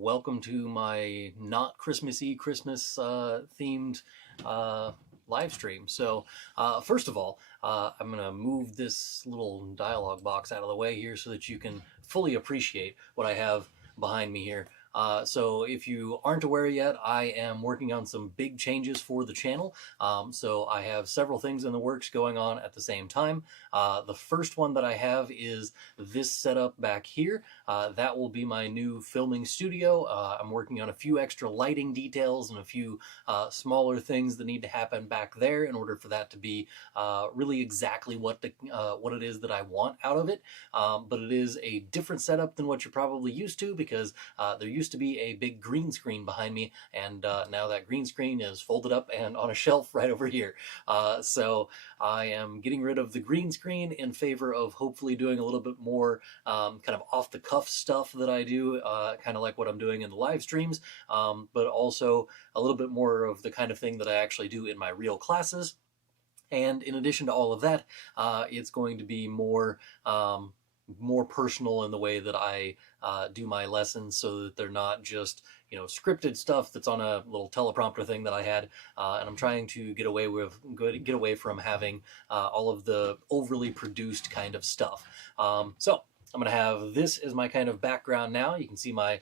Welcome to my not Christmassy Christmas themed live stream. So first of all, I'm going to move this little dialogue box out of the way here so that you can fully appreciate what I have behind me here. So if you aren't aware yet, I am working on some big changes for the channel. So I have several things in the works going on at the same time. The first one that I have is this setup back here. That will be my new filming studio. I'm working on a few extra lighting details and a few smaller things that need to happen back there in order for that to be really exactly what it is that I want out of it. But it is a different setup than what you're probably used to, because there used to be a big green screen behind me, and now that green screen is folded up and on a shelf right over here. So I am getting rid of the green screen in favor of hopefully doing a little bit more kind of off-the-cuff stuff that I do, kind of like what I'm doing in the live streams, but also a little bit more of the kind of thing that I actually do in my real classes. And in addition to all of that, it's going to be more personal in the way that I do my lessons, so that they're not just scripted stuff that's on a little teleprompter thing that I had. And I'm trying to get away from having all of the overly produced kind of stuff. So I'm going to have this as my kind of background now. You can see my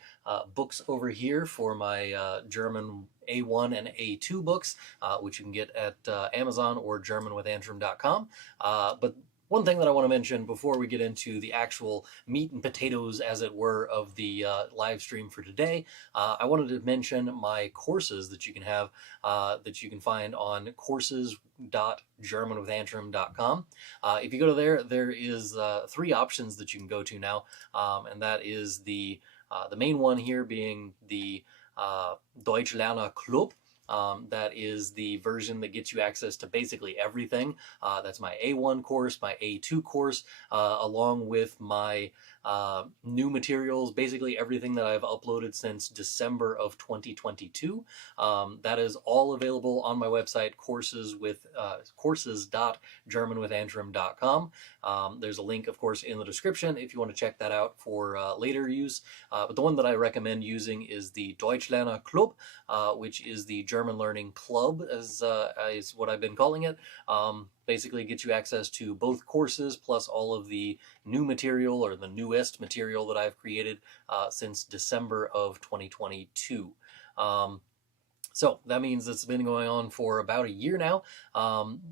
books over here for my German A1 and A2 books, which you can get at Amazon or GermanWithAntrim.com. But one thing that I want to mention before we get into the actual meat and potatoes, as it were, of the live stream for today, I wanted to mention my courses that you can have, that you can find on courses.germanwithantrim.com. If you go to there is 3 options that you can go to now, and that is the main one here being the Deutschlerner Club. That is the version that gets you access to basically everything. That's my A1 course, my A2 course, along with my new materials, basically everything that I've uploaded since December of 2022. That is all available on my website, courses.germanwithantrim.com. There's a link, of course, in the description if you want to check that out for later use. But the one that I recommend using is the Deutschlerner Club, which is the German Learning Club, as what I've been calling it. Basically gets you access to both courses, plus all of the new material, or the newest material that I've created since December of 2022. So that means it's been going on for about a year now.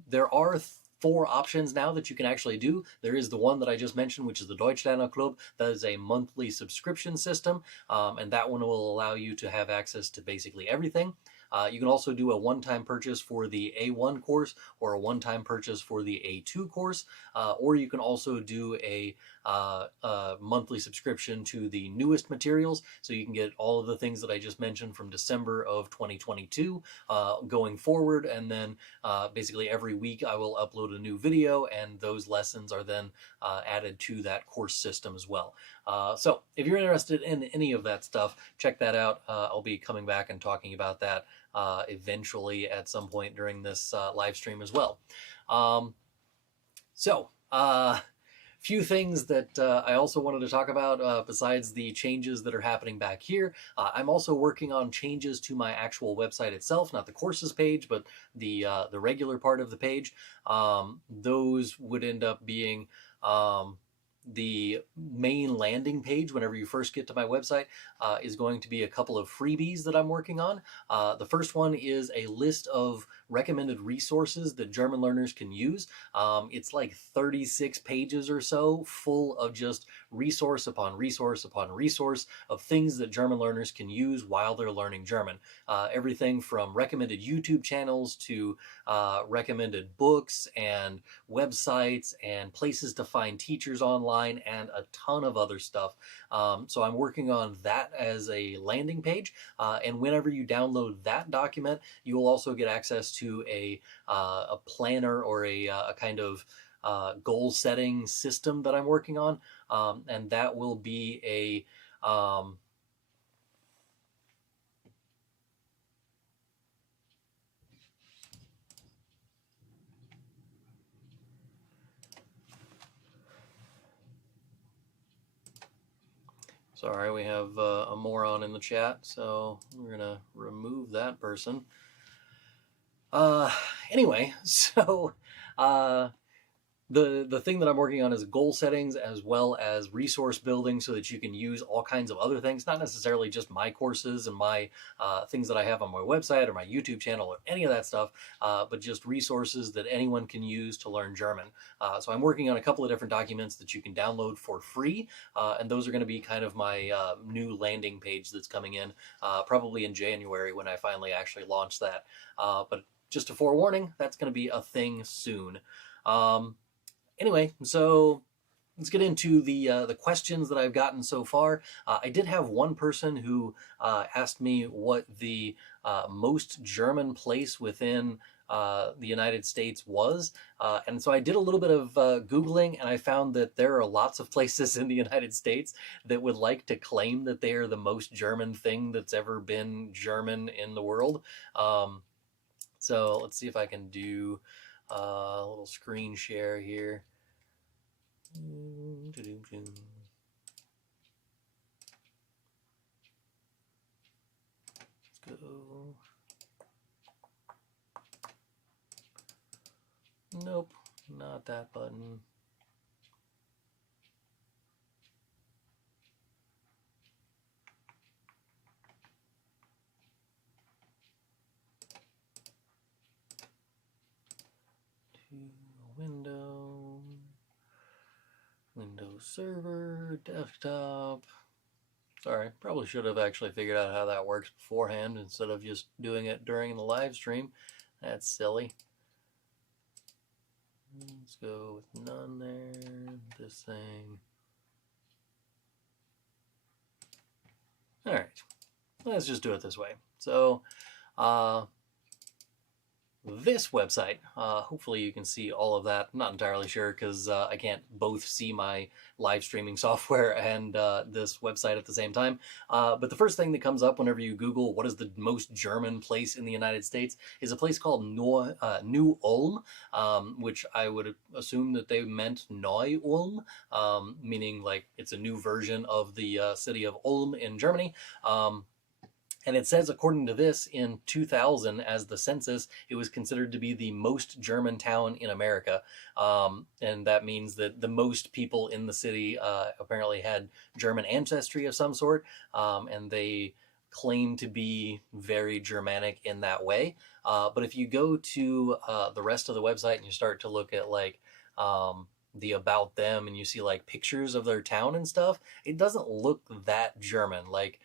There are 4 options now that you can actually do. There is the one that I just mentioned, which is the Deutschlerner Club. That is a monthly subscription system, and that one will allow you to have access to basically everything. You can also do a one-time purchase for the A1 course, or a one-time purchase for the A2 course, or you can also do a monthly subscription to the newest materials, so you can get all of the things that I just mentioned from December of 2022 going forward, and then basically every week I will upload a new video, and those lessons are then added to that course system as well. So if you're interested in any of that stuff, check that out. I'll be coming back and talking about that eventually at some point during this live stream as well. Few things that I also wanted to talk about besides the changes that are happening back here. I'm also working on changes to my actual website itself, not the courses page, but the regular part of the page. Those would end up being the main landing page. Whenever you first get to my website, is going to be a couple of freebies that I'm working on. The first one is a list of recommended resources that German learners can use. It's like 36 pages or so, full of just resource upon resource upon resource of things that German learners can use while they're learning German. Everything from recommended YouTube channels to recommended books and websites and places to find teachers online, and a ton of other stuff. So I'm working on that as a landing page, and whenever you download that document, you will also get access to a planner, or a kind of goal setting system that I'm working on, and that will be a Sorry, we have a moron in the chat, so we're gonna remove that person. Anyway, so the thing that I'm working on is goal settings as well as resource building so that you can use all kinds of other things, not necessarily just my courses and my things that I have on my website or my YouTube channel or any of that stuff, but just resources that anyone can use to learn German. So I'm working on a couple of different documents that you can download for free, and those are going to be kind of my new landing page that's coming in probably in January when I finally actually launch that. But just a forewarning, that's going to be a thing soon. Anyway, so let's get into the questions that I've gotten so far. I did have one person who asked me what the most German place within the United States was. And so I did a little bit of Googling, and I found that there are lots of places in the United States that would like to claim that they are the most German thing that's ever been German in the world. So let's see if I can do a little screen share here. Let's go. Nope, not that button. Window, Windows Server, desktop. Sorry, probably should have actually figured out how that works beforehand instead of just doing it during the live stream. That's silly. Let's go with none there, this thing. All right, let's just do it this way. So, this website, hopefully you can see all of that. I'm not entirely sure because I can't both see my live streaming software and this website at the same time. But the first thing that comes up whenever you Google what is the most German place in the United States is a place called New Ulm, which I would assume that they meant Neu-Ulm, meaning like it's a new version of the city of Ulm in Germany. And it says, according to this, in 2000, as the census, it was considered to be the most German town in America. And that means that the most people in the city apparently had German ancestry of some sort, and they claim to be very Germanic in that way. But if you go to the rest of the website and you start to look at like the about them and you see like pictures of their town and stuff, it doesn't look that German. Like,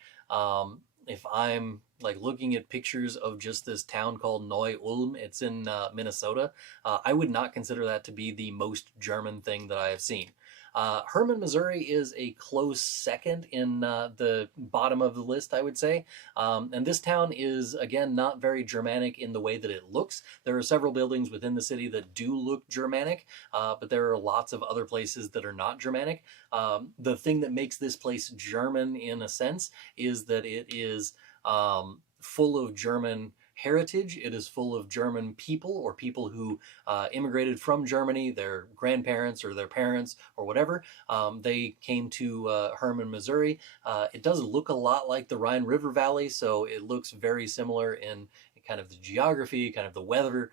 if I'm like looking at pictures of just this town called Neu-Ulm, it's in Minnesota, I would not consider that to be the most German thing that I have seen. Herman, Missouri is a close second in the bottom of the list, I would say. And this town is, again, not very Germanic in the way that it looks. There are several buildings within the city that do look Germanic, but there are lots of other places that are not Germanic. The thing that makes this place German, in a sense, is that it is full of German heritage. It is full of German people or people who immigrated from Germany, their grandparents or their parents or whatever. They came to Herman, Missouri. It does look a lot like the Rhine River Valley, so it looks very similar in kind of the geography, kind of the weather.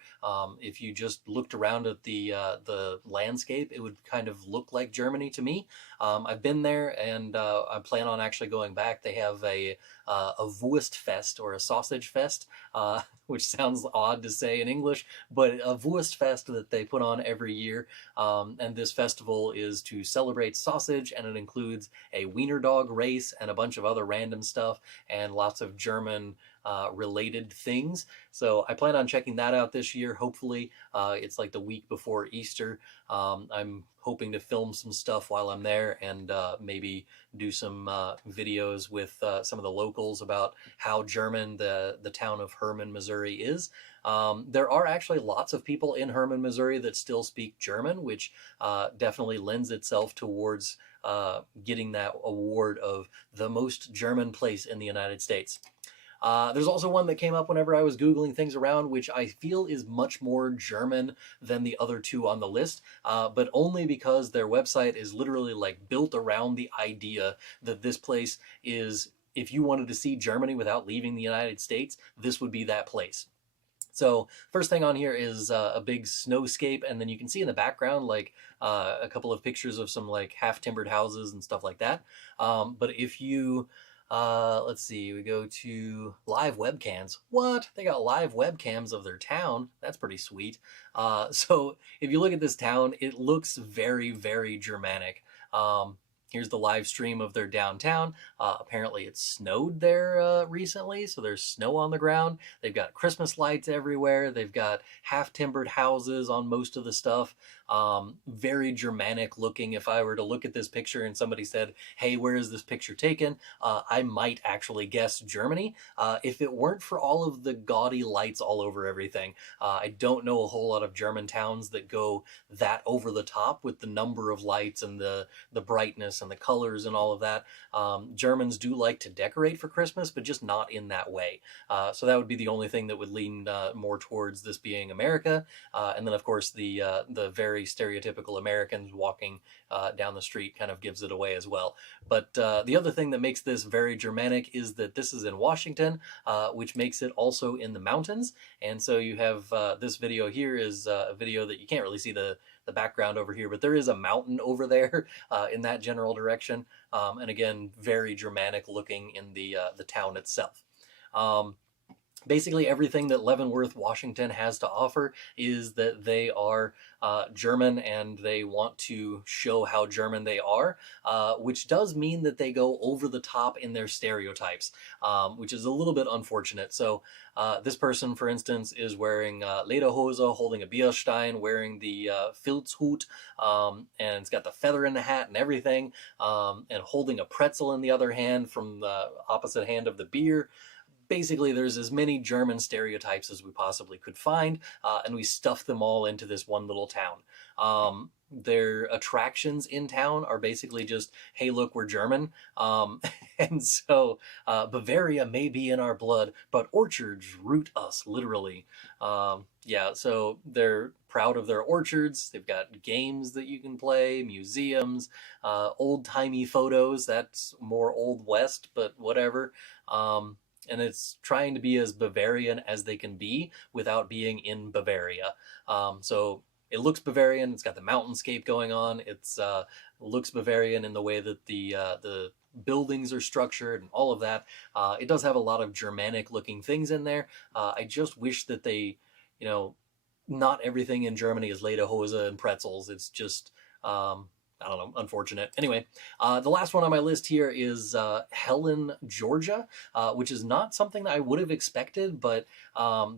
If you just looked around at the landscape, it would kind of look like Germany to me. I've been there, and I plan on actually going back. They have a Wurstfest or a sausage fest, which sounds odd to say in English, but a Wurstfest that they put on every year. And this festival is to celebrate sausage, and it includes a wiener dog race and a bunch of other random stuff and lots of German related things. So I plan on checking that out this year. Hopefully, it's like the week before Easter. I'm hoping to film some stuff while I'm there and maybe do some videos with some of the locals about how German the town of Herman, Missouri is. There are actually lots of people in Herman, Missouri that still speak German, which definitely lends itself towards getting that award of the most German place in the United States. There's also one that came up whenever I was Googling things around, which I feel is much more German than the other two on the list, but only because their website is literally like built around the idea that this place is, if you wanted to see Germany without leaving the United States, this would be that place. So first thing on here is a big snowscape, and then you can see in the background like a couple of pictures of some like half timbered houses and stuff like that. But if you let's see, we go to live webcams. What? They got live webcams of their town. That's pretty sweet. So if you look at this town, it looks very, very Germanic. Here's the live stream of their downtown. Apparently it snowed there recently, so there's snow on the ground. They've got Christmas lights everywhere. They've got half-timbered houses on most of the stuff. Very Germanic looking. If I were to look at this picture and somebody said, hey, where is this picture taken? I might actually guess Germany. If it weren't for all of the gaudy lights all over everything. I don't know a whole lot of German towns that go that over the top with the number of lights and the brightness and the colors and all of that. Germans do like to decorate for Christmas, but just not in that way. So that would be the only thing that would lean more towards this being America. And then, of course, the very stereotypical Americans walking down the street kind of gives it away as well. But the other thing that makes this very Germanic is that this is in Washington, which makes it also in the mountains. And so you have this video here is a video that you can't really see the background over here, but there is a mountain over there in that general direction. And again, very Germanic looking in the town itself. Basically everything that Leavenworth, Washington has to offer is that they are German and they want to show how German they are, which does mean that they go over the top in their stereotypes, which is a little bit unfortunate. So this person, for instance, is wearing Lederhose, holding a Bierstein, wearing the Filzhut, and it's got the feather in the hat and everything, and holding a pretzel in the other hand from the opposite hand of the beer. Basically, there's as many German stereotypes as we possibly could find, and we stuffed them all into this one little town. Their attractions in town are basically just, hey, look, we're German. And so Bavaria may be in our blood, but orchards root us, literally. Yeah, so they're proud of their orchards. They've got games that you can play, museums, old-timey photos. That's more Old West, but whatever. And it's trying to be as Bavarian as they can be without being in Bavaria. So it looks Bavarian. It's got the mountainscape going on. It's looks Bavarian in the way that the buildings are structured and all of that. It does have a lot of Germanic-looking things in there. I just wish that they, you know, not everything in Germany is Lederhose and pretzels. It's just I don't know, unfortunate. Anyway, the last one on my list here is Helen, Georgia, which is not something that I would have expected, but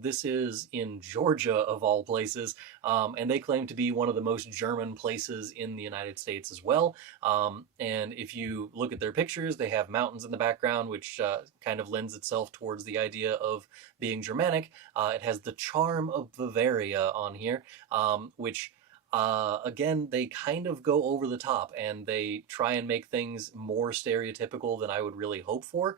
this is in Georgia of all places, and they claim to be one of the most German places in the United States as well. And if you look at their pictures, they have mountains in the background, which kind of lends itself towards the idea of being Germanic. It has the charm of Bavaria on here, which again, they kind of go over the top and they try and make things more stereotypical than I would really hope for.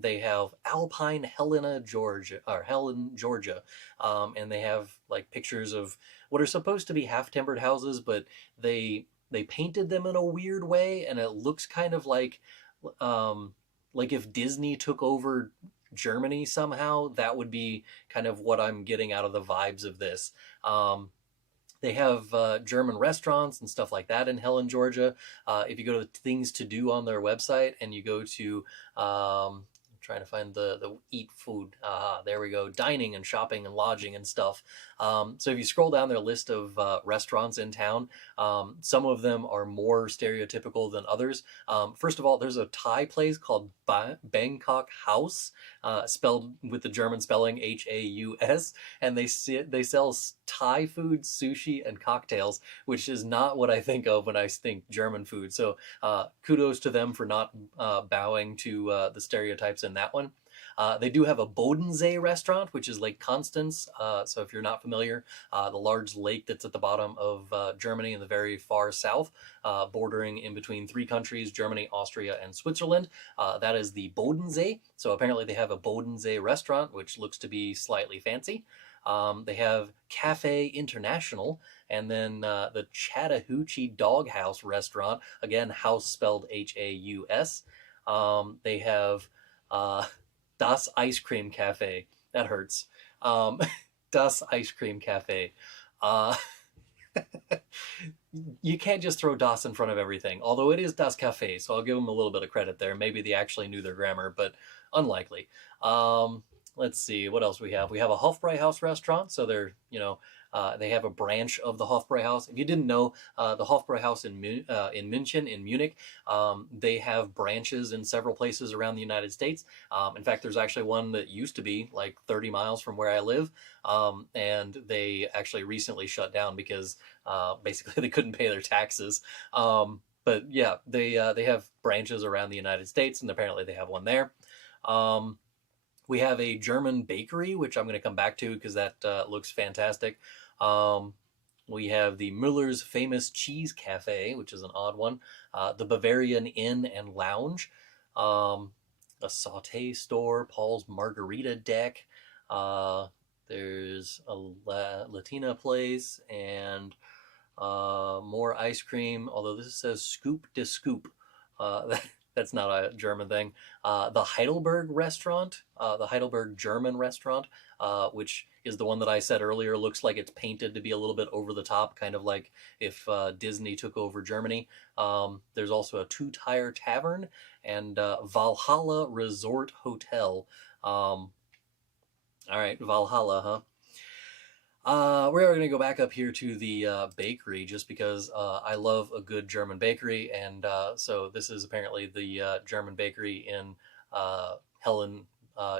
They have Alpine Helena, Georgia, or Helen, Georgia, and they have like pictures of what are supposed to be half-timbered houses, but they painted them in a weird way, and it looks kind of like if Disney took over Germany somehow. That would be kind of what I'm getting out of the vibes of this. They have German restaurants and stuff like that in Helen, Georgia. If you go to things to do on their website and you go to, I'm trying to find the eat food. There we go. Dining and shopping and lodging and stuff. So if you scroll down their list of restaurants in town, some of them are more stereotypical than others. First of all, there's a Thai place called Bangkok House, spelled with the German spelling Haus, and they sell Thai food, sushi, and cocktails, which is not what I think of when I think German food. So kudos to them for not bowing to the stereotypes in mention that one. They do have a Bodensee restaurant, which is Lake Constance. So if you're not familiar, the large lake that's at the bottom of Germany in the very far south, bordering in between three countries, Germany, Austria, and Switzerland. That is the Bodensee. So apparently they have a Bodensee restaurant, which looks to be slightly fancy. They have Cafe International, and then the Chattahoochee Doghouse restaurant. Again, house spelled Haus. They have Das Ice Cream Cafe. That hurts. Das Ice Cream Cafe. You can't just throw Das in front of everything, although it is Das Cafe, so I'll give them a little bit of credit there. Maybe they actually knew their grammar, but unlikely. Let's see, what else we have? We have a Hofbräuhaus restaurant, so they're, they have a branch of the Hofbräuhaus. If you didn't know, the Hofbräuhaus in München, in Munich, they have branches in several places around the United States. In fact, there's actually one that used to be like 30 miles from where I live, and they actually recently shut down because basically they couldn't pay their taxes. But yeah, they have branches around the United States, and apparently they have one there. We have a German bakery, which I'm going to come back to because that looks fantastic. We have the Müller's Famous Cheese Cafe, which is an odd one. The Bavarian Inn and Lounge. A saute store, Paul's Margarita Deck. There's a Latina place and more ice cream, although this says Scoop de Scoop. That's not a German thing. The Heidelberg restaurant, the Heidelberg German restaurant, which is the one that I said earlier, looks like it's painted to be a little bit over the top, kind of like if Disney took over Germany. There's also a Two-Tire Tavern and Valhalla Resort Hotel. All right, Valhalla, huh? We're going to go back up here to the bakery just because I love a good German bakery, and so this is apparently the German bakery in Helen,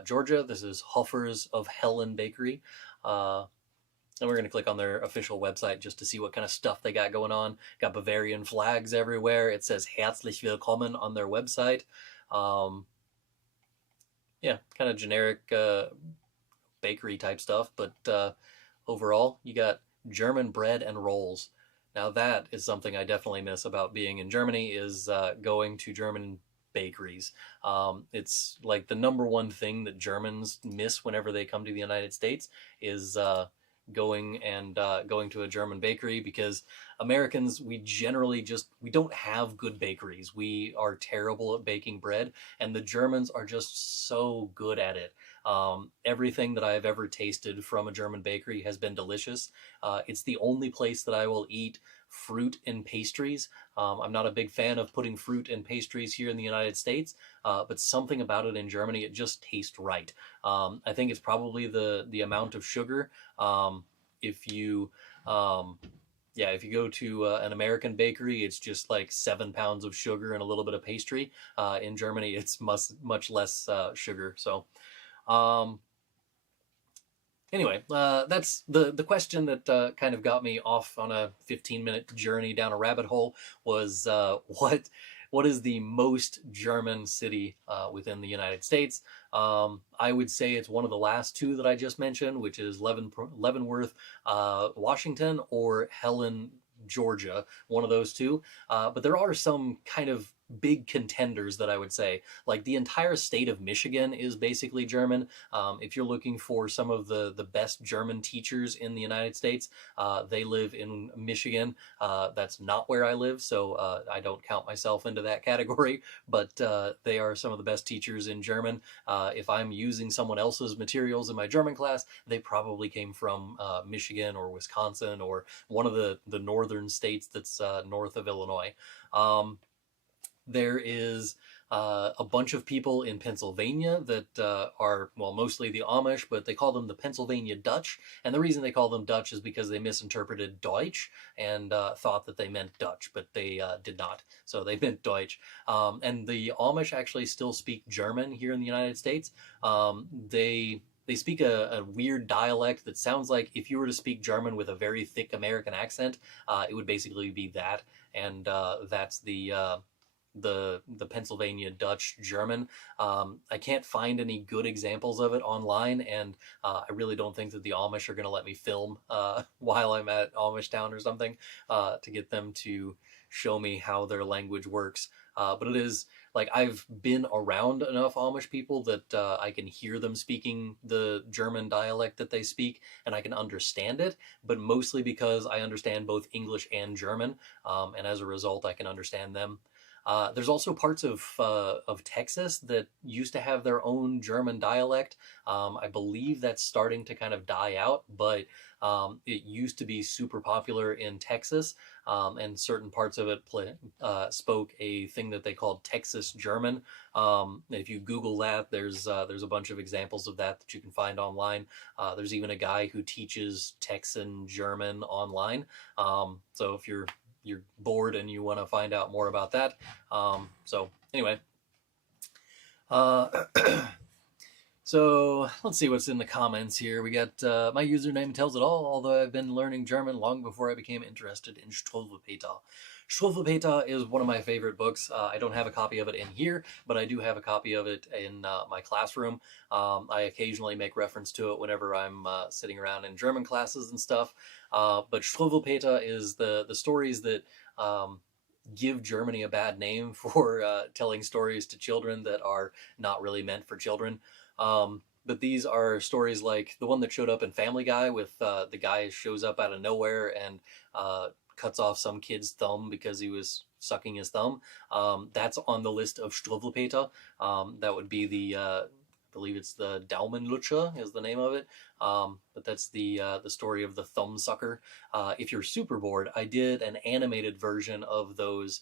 Georgia. This is Hofer's of Helen Bakery. And we're going to click on their official website just to see what kind of stuff they got going on. Got Bavarian flags everywhere. It says Herzlich Willkommen on their website. Yeah, kind of generic bakery type stuff, but overall, you got German bread and rolls. Now that is something I definitely miss about being in Germany, is going to German bakeries. It's like the number one thing that Germans miss whenever they come to the United States is going to a German bakery, because Americans, we generally we don't have good bakeries. We are terrible at baking bread, and the Germans are just so good at it. Everything that I've ever tasted from a German bakery has been delicious. It's the only place that I will eat fruit in pastries. I'm not a big fan of putting fruit in pastries here in the United States, but something about it in Germany, it just tastes right. I think it's probably the amount of sugar. If you go to an American bakery, it's just like 7 pounds of sugar and a little bit of pastry. In Germany, it's much less sugar. So anyway, that's the question that kind of got me off on a 15-minute journey down a rabbit hole was what is the most German city within the United States? I would say it's one of the last two that I just mentioned, which is Leavenworth, Washington, or Helen, Georgia, one of those two. But there are some kind of big contenders that I would say, like the entire state of Michigan is basically German. If you're looking for some of the best German teachers in the United States, they live in Michigan. That's not where I live, so I don't count myself into that category, but they are some of the best teachers in German. If I'm using someone else's materials in my German class, they probably came from Michigan or Wisconsin or one of the northern states that's north of Illinois. There is a bunch of people in Pennsylvania that are, well, mostly the Amish, but they call them the Pennsylvania Dutch. And the reason they call them Dutch is because they misinterpreted Deutsch and thought that they meant Dutch, but they did not. So they meant Deutsch. And the Amish actually still speak German here in the United States. They speak a weird dialect that sounds like if you were to speak German with a very thick American accent, it would basically be that. And that's the the Pennsylvania Dutch German. I can't find any good examples of it online, and I really don't think that the Amish are going to let me film while I'm at Amish Town or something to get them to show me how their language works. But it is like I've been around enough Amish people that I can hear them speaking the German dialect that they speak, and I can understand it, but mostly because I understand both English and German, and as a result, I can understand them. There's also parts of Texas that used to have their own German dialect. I believe that's starting to kind of die out, but it used to be super popular in Texas, and certain parts of it spoke a thing that they called Texas German. If you Google that, there's a bunch of examples of that that you can find online. There's even a guy who teaches Texan German online. So if you're bored and you want to find out more about that. So anyway, so let's see what's in the comments here. We got my username tells it all, although I've been learning German long before I became interested in Struwwelpeter. Struwwelpeter is one of my favorite books. I don't have a copy of it in here, but I do have a copy of it in my classroom. I occasionally make reference to it whenever I'm sitting around in German classes and stuff. But Struwwelpeter is the stories that give Germany a bad name for telling stories to children that are not really meant for children. But these are stories like the one that showed up in Family Guy with the guy shows up out of nowhere and cuts off some kid's thumb because he was sucking his thumb. That's on the list of Struwwelpeter. That would be the, I believe it's the Daumenlutscher is the name of it. But that's the story of the thumb sucker. If you're super bored, I did an animated version of those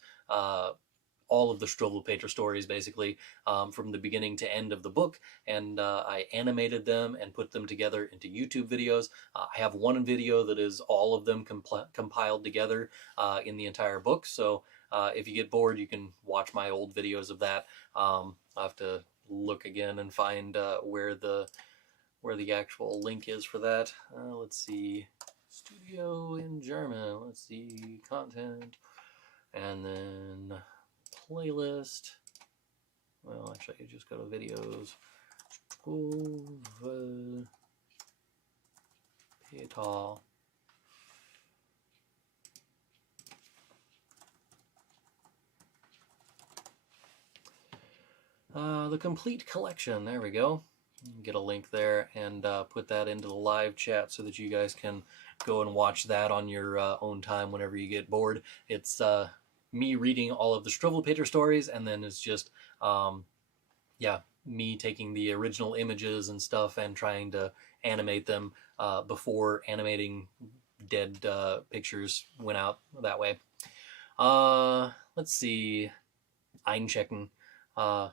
all of the Struwwelpeter stories, basically, from the beginning to end of the book, and I animated them and put them together into YouTube videos. I have one video that is all of them compiled together in the entire book, so if you get bored, you can watch my old videos of that. I'll have to look again and find where the actual link is for that. Let's see, studio in German, let's see, content, and then playlist. Well, actually, I just go to videos. Struwwelpeter. The complete collection. There we go. Get a link there and put that into the live chat so that you guys can go and watch that on your own time whenever you get bored. It's me reading all of the Struwwelpeter stories, and then it's just, me taking the original images and stuff and trying to animate them before animating dead pictures went out that way. Let's see. Einchecken.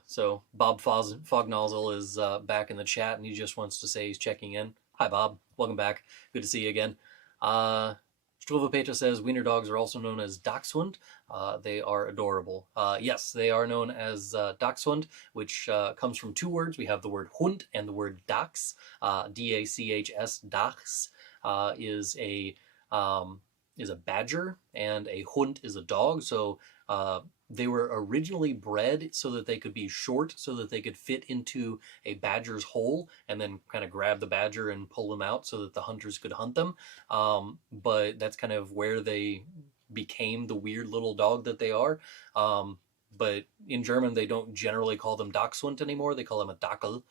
So Bob Fognozzle is back in the chat, and he just wants to say he's checking in. Hi, Bob. Welcome back. Good to see you again. Struwwelpeter says wiener dogs are also known as Dachshund. They are adorable. Yes, they are known as Dachshund, which comes from two words. We have the word Hund and the word Dachs. D-A-C-H-S. Dachs is a badger, and a Hund is a dog. So they were originally bred so that they could be short, so that they could fit into a badger's hole and then kind of grab the badger and pull them out so that the hunters could hunt them. But that's kind of where they became the weird little dog that they are. But in German, they don't generally call them Dachshund anymore. They call them a Dackel.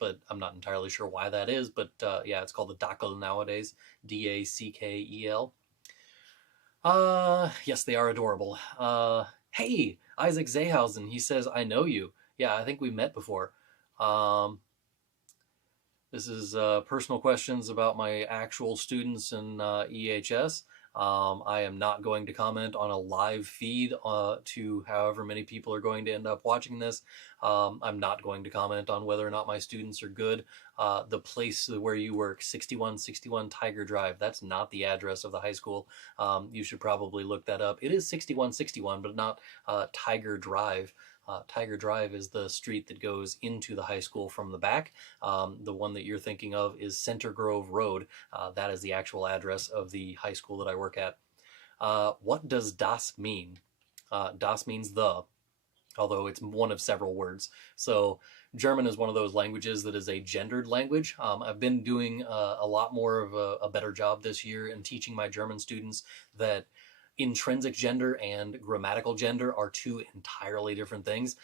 But I'm not entirely sure why that is. But yeah, it's called a Dackel nowadays. D-A-C-K-E-L. Yes, they are adorable. Hey, Isaac Zehausen, he says, I know you. Yeah, I think we met before. This is personal questions about my actual students in EHS. I am not going to comment on a live feed to however many people are going to end up watching this. I'm not going to comment on whether or not my students are good. The place where you work, 6161 Tiger Drive, that's not the address of the high school. You should probably look that up. It is 6161, but not Tiger Drive. Tiger Drive is the street that goes into the high school from the back. The one that you're thinking of is Center Grove Road. That is the actual address of the high school that I work at. What does das mean? Das means the. although it's one of several words. So German is one of those languages that is a gendered language. I've been doing a lot more of a better job this year in teaching my German students that intrinsic gender and grammatical gender are two entirely different things.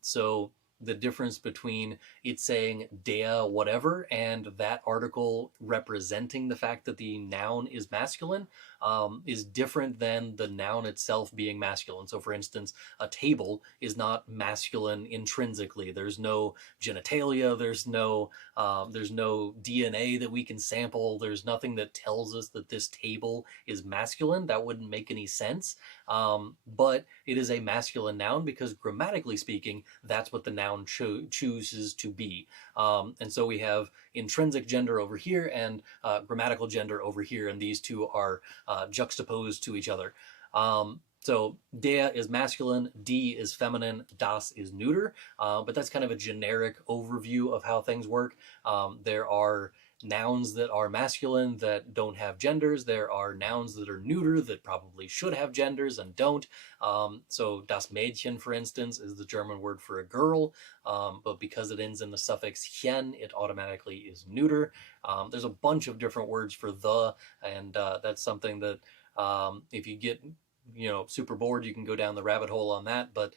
So the difference between it saying der whatever and that article representing the fact that the noun is masculine is different than the noun itself being masculine. So for instance, a table is not masculine intrinsically. There's no genitalia, there's no DNA that we can sample, there's nothing that tells us that this table is masculine. That wouldn't make any sense. But it is a masculine noun because grammatically speaking, that's what the noun chooses to be. And so we have intrinsic gender over here and grammatical gender over here, and these two are juxtaposed to each other. So der is masculine, die is feminine, das is neuter, but that's kind of a generic overview of how things work. There are nouns that are masculine that don't have genders. There are nouns that are neuter that probably should have genders and don't. So das Mädchen, for instance, is the German word for a girl, but because it ends in the suffix chen, it automatically is neuter. There's a bunch of different words for the, and that's something that if you get super bored, you can go down the rabbit hole on that. But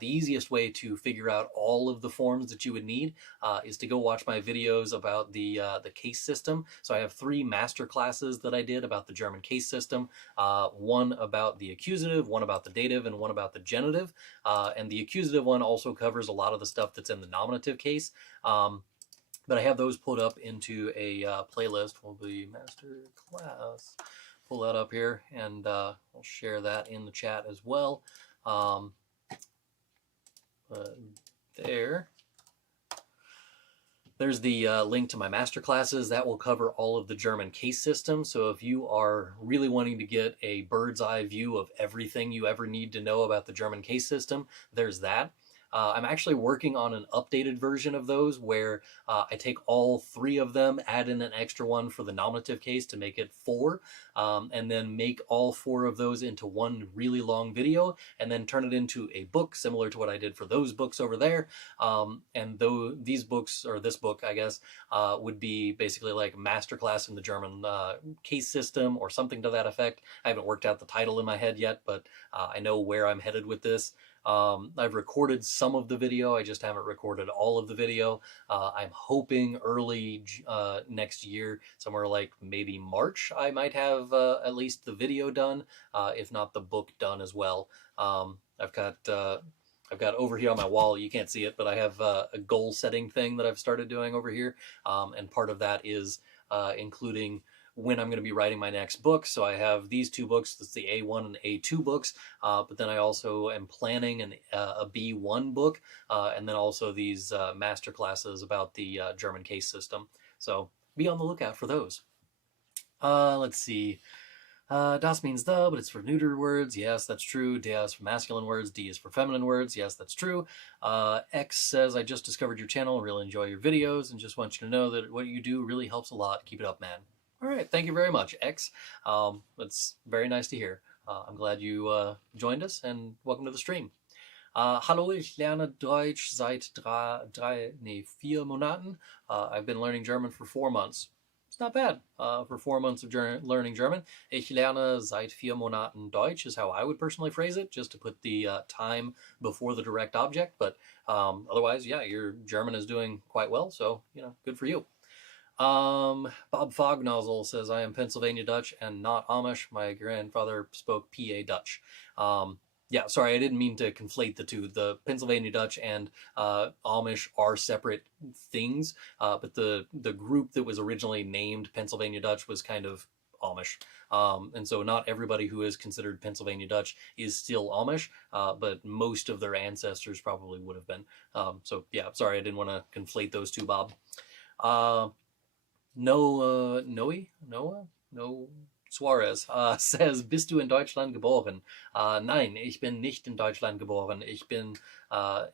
the easiest way to figure out all of the forms that you would need is to go watch my videos about the case system. So I have 3 master classes that I did about the German case system. One about the accusative, one about the dative, and one about the genitive. And the accusative one also covers a lot of the stuff that's in the nominative case. But I have those put up into a playlist. Will be master class. Pull that up here, and I'll share that in the chat as well. There's the link to my master classes. That will cover all of the German case system. So if you are really wanting to get a bird's eye view of everything you ever need to know about the German case system, there's that. I'm actually working on an updated version of those where I take all 3 of them, add in an extra one for the nominative case to make it 4, and then make all 4 of those into one really long video, and then turn it into a book similar to what I did for those books over there. And though these books, or this book, I guess, would be basically like masterclass in the German case system or something to that effect. I haven't worked out the title in my head yet, but I know where I'm headed with this. I've recorded some of the video, I just haven't recorded all of the video. I'm hoping early next year, somewhere like maybe March, I might have at least the video done, if not the book done as well. I've got over here on my wall, you can't see it, but I have a goal setting thing that I've started doing over here, and part of that is including when I'm going to be writing my next book. So I have these 2 books, that's the A1 and A2 books, but then I also am planning a B1 book, and then also these master classes about the German case system. So be on the lookout for those. Let's see. Das means the, but it's for neuter words. Yes, that's true. Der is for masculine words. D is for feminine words. Yes, that's true. X says, I just discovered your channel. Really enjoy your videos and just want you to know that what you do really helps a lot. Keep it up, man. All right, thank you very much, X. It's very nice to hear. I'm glad you joined us, and welcome to the stream. Hallo, ich lerne Deutsch seit 4 Monaten. I've been learning German for 4 months. It's not bad for 4 months of learning German. Ich lerne seit 4 Monaten Deutsch is how I would personally phrase it, just to put the time before the direct object. But otherwise, yeah, your German is doing quite well, so, good for you. Bob Fognozzle says, I am Pennsylvania Dutch and not Amish. My grandfather spoke PA Dutch. Yeah, sorry, I didn't mean to conflate the two. The Pennsylvania Dutch and Amish are separate things, but the group that was originally named Pennsylvania Dutch was kind of Amish. And so not everybody who is considered Pennsylvania Dutch is still Amish, but most of their ancestors probably would have been. So yeah, sorry, I didn't want to conflate those two, Bob. Noah Suarez says, bist du in Deutschland geboren? Nein, ich bin nicht in Deutschland geboren. Ich bin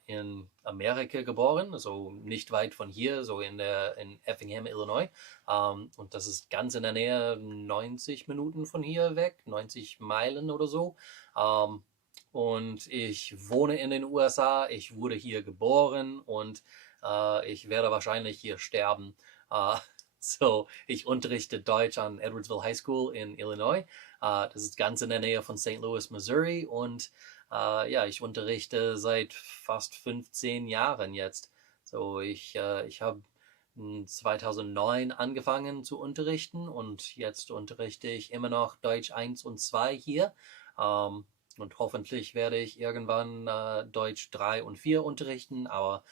in Amerika geboren, so nicht weit von hier, so in Effingham, Illinois. Und das ist ganz in der Nähe, 90 Minuten von hier weg, 90 Meilen oder so. und ich wohne in den USA. Ich wurde hier geboren und ich werde wahrscheinlich hier sterben. So, ich unterrichte Deutsch an Edwardsville High School in Illinois. Das ist ganz in der Nähe von St. Louis, Missouri. Und ja, ich unterrichte seit fast 15 Jahren jetzt. So, ich habe 2009 angefangen zu unterrichten und jetzt unterrichte ich immer noch Deutsch 1 und 2 hier. Und hoffentlich werde ich irgendwann Deutsch 3 und 4 unterrichten, aber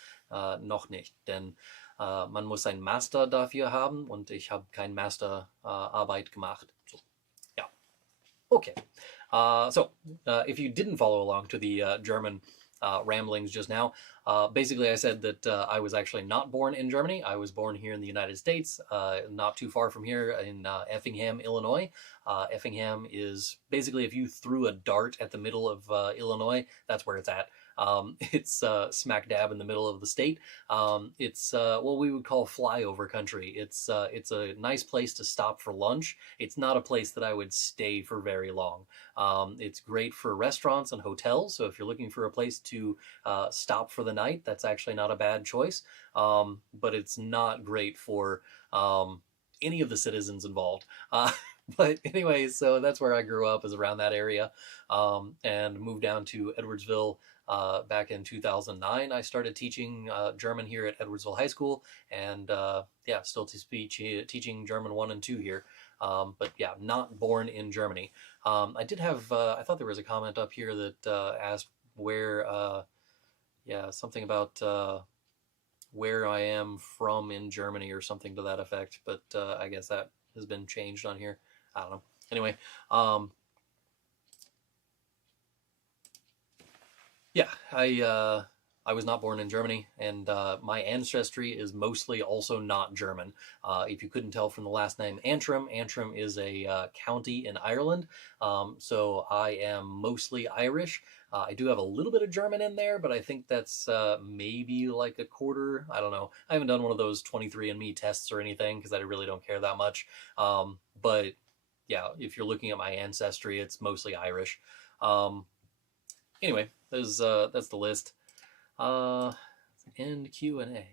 noch nicht, denn man muss einen Master dafür haben und ich habe keine Masterarbeit gemacht. So, ja, okay. So, if you didn't follow along to the German ramblings just now, basically I said that I was actually not born in Germany. I was born here in the United States, not too far from here in Effingham, Illinois. Effingham is basically, if you threw a dart at the middle of Illinois, that's where it's at. It's smack dab in the middle of the state. It's what we would call flyover country. It's a nice place to stop for lunch. It's not a place that I would stay for very long. It's great for restaurants and hotels. So if you're looking for a place to stop for the night, that's actually not a bad choice. But it's not great for any of the citizens involved. But anyway, so that's where I grew up, is around that area, and moved down to Edwardsville back in 2009. I started teaching German here at Edwardsville High School, and yeah, still teaching German 1 and 2 here. But yeah, not born in Germany. I did have, I thought there was a comment up here that asked where, yeah, something about where I am from in Germany or something to that effect, but I guess that has been changed on here. I don't know. Anyway, yeah, I was not born in Germany, and my ancestry is mostly also not German. If you couldn't tell from the last name Antrim, Antrim is a county in Ireland, so I am mostly Irish. I do have a little bit of German in there, but I think that's maybe like a quarter. I don't know. I haven't done one of those 23andMe tests or anything because I really don't care that much. But yeah, if you're looking at my ancestry, it's mostly Irish. Anyway, that's the list. End Q&A.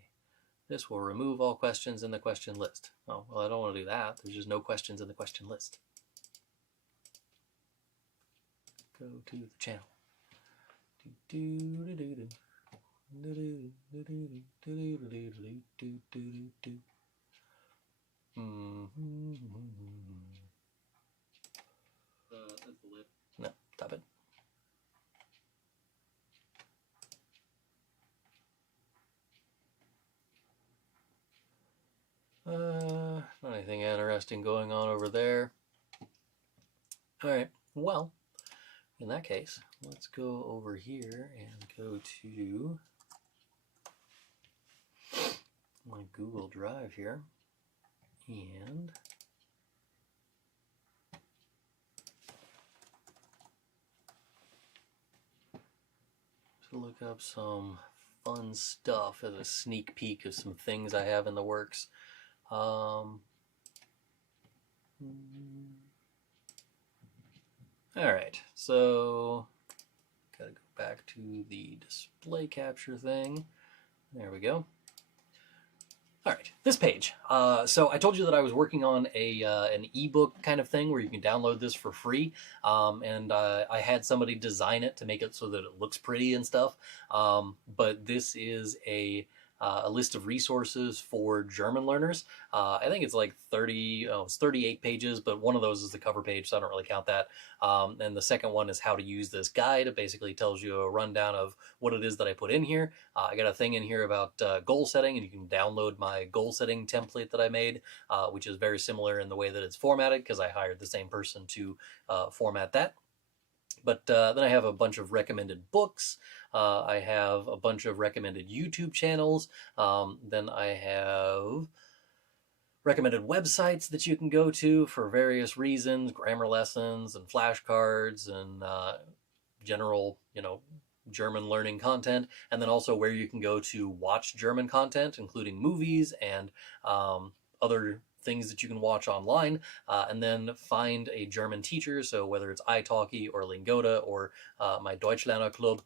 This will remove all questions in the question list. Oh, well, I don't want to do that. There's just no questions in the question list. Go to the channel. That's the list. No, stop it. Not anything interesting going on over there. All right, well, in that case, let's go over here and go to my Google Drive here and to look up some fun stuff as a sneak peek of some things I have in the works. All right, so gotta go back to the display capture thing. There we go. All right, this page. So I told you that I was working on an ebook kind of thing where you can download this for free, and I had somebody design it to make it so that it looks pretty and stuff. But this is a list of resources for German learners. I think it's like 38 pages, but one of those is the cover page, so I don't really count that. And the second one is how to use this guide. It basically tells you a rundown of what it is that I put in here. I got a thing in here about goal setting, and you can download my goal setting template that I made, which is very similar in the way that it's formatted because I hired the same person to format that. But then I have a bunch of recommended books. I have a bunch of recommended YouTube channels. Then I have recommended websites that you can go to for various reasons, grammar lessons and flashcards and general, German learning content. And then also where you can go to watch German content, including movies and other things that you can watch online, and then find a German teacher. So whether it's italki or Lingoda or my Deutschlerner Club,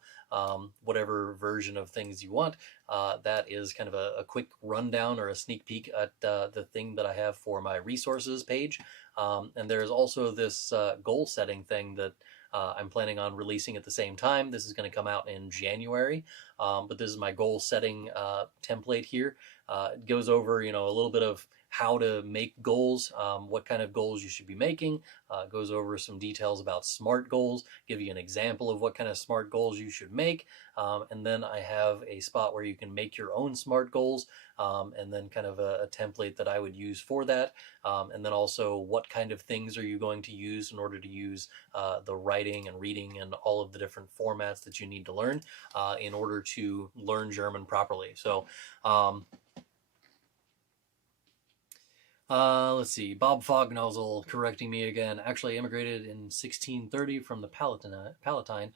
whatever version of things you want, that is kind of a quick rundown or a sneak peek at the thing that I have for my resources page. And there's also this goal setting thing that I'm planning on releasing at the same time. This is going to come out in January, but this is my goal setting template here. It goes over, a little bit of how to make goals, what kind of goals you should be making, goes over some details about SMART goals, give you an example of what kind of SMART goals you should make, and then I have a spot where you can make your own SMART goals, and then kind of a template that I would use for that, and then also what kind of things are you going to use in order to use the writing and reading and all of the different formats that you need to learn in order to learn German properly. So let's see. Bob Fognozzle correcting me again. Actually immigrated in 1630 from the Palatine.